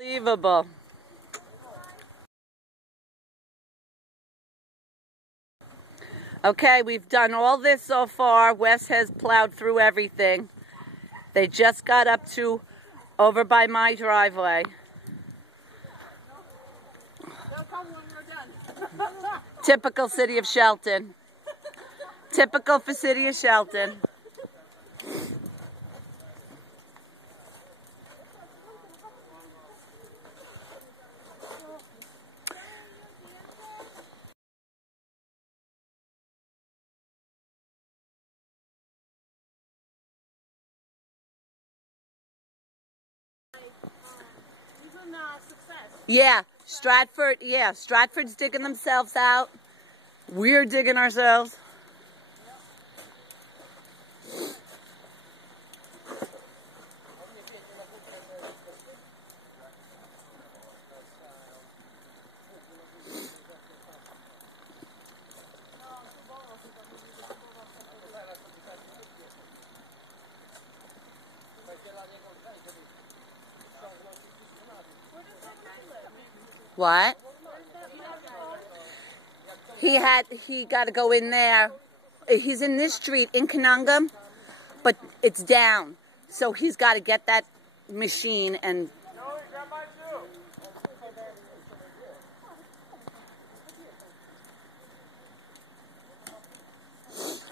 Unbelievable. Okay, we've done all this so far. Wes has plowed through everything. They just got up to over by my driveway. They'll come when we're done. Typical city of Shelton. Typical for city of Shelton. Yeah, Stratford's digging themselves out. We're digging ourselves. What? He got to go in there. He's in this street in Canunga, but it's down. So he's got to get that machine and...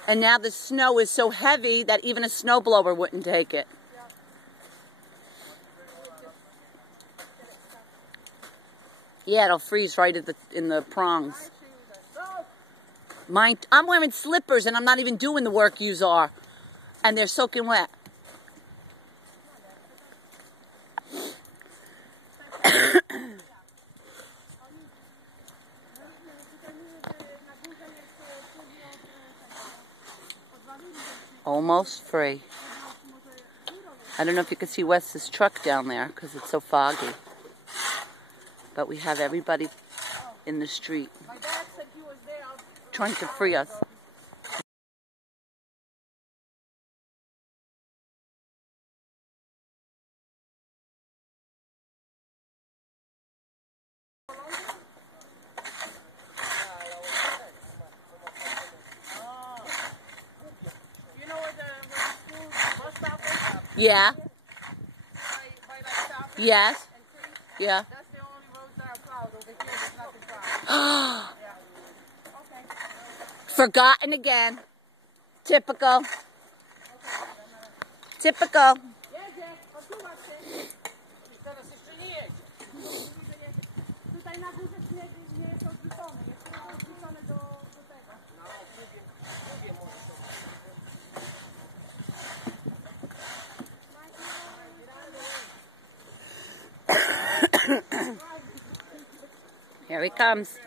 And now the snow is so heavy that even a snowblower wouldn't take it. Yeah, it'll freeze right in the prongs. I'm wearing slippers and I'm not even doing the work yous are. And they're soaking wet. Almost free. I don't know if you can see Wes's truck down there because it's so foggy. But we have everybody in the street trying to free us. You know where the school bus stop is? Yeah. By that stop? Yes. Yeah. That's the only roads that are plowed. Over here, there's nothing plowed. Yeah. Okay. Forgotten again. Typical. Typical. Tutaj na górze śnieg nie jest odrzucony. Jest tylko odrzucony do tego. Here he comes.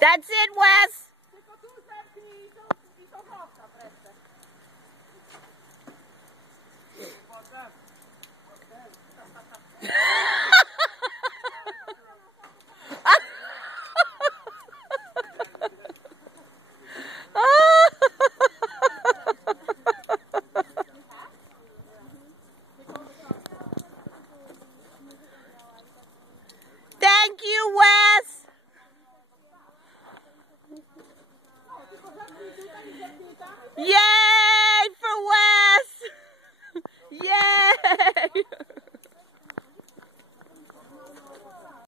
That's it, Wes. Thank you, Wes. Yeah.